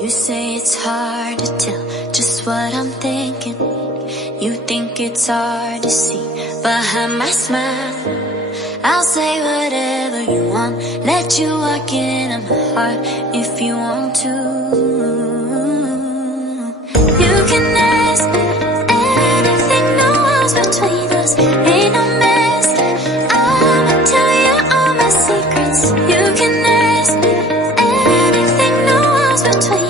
You say it's hard to tell just what I'm thinking. You think it's hard to see behind my smile. I'll say whatever you want, let you walk into my heart if you want to. You can ask me anything, no walls between us, ain't no mess. I'ma tell you all my secrets. You can ask me anything, no walls between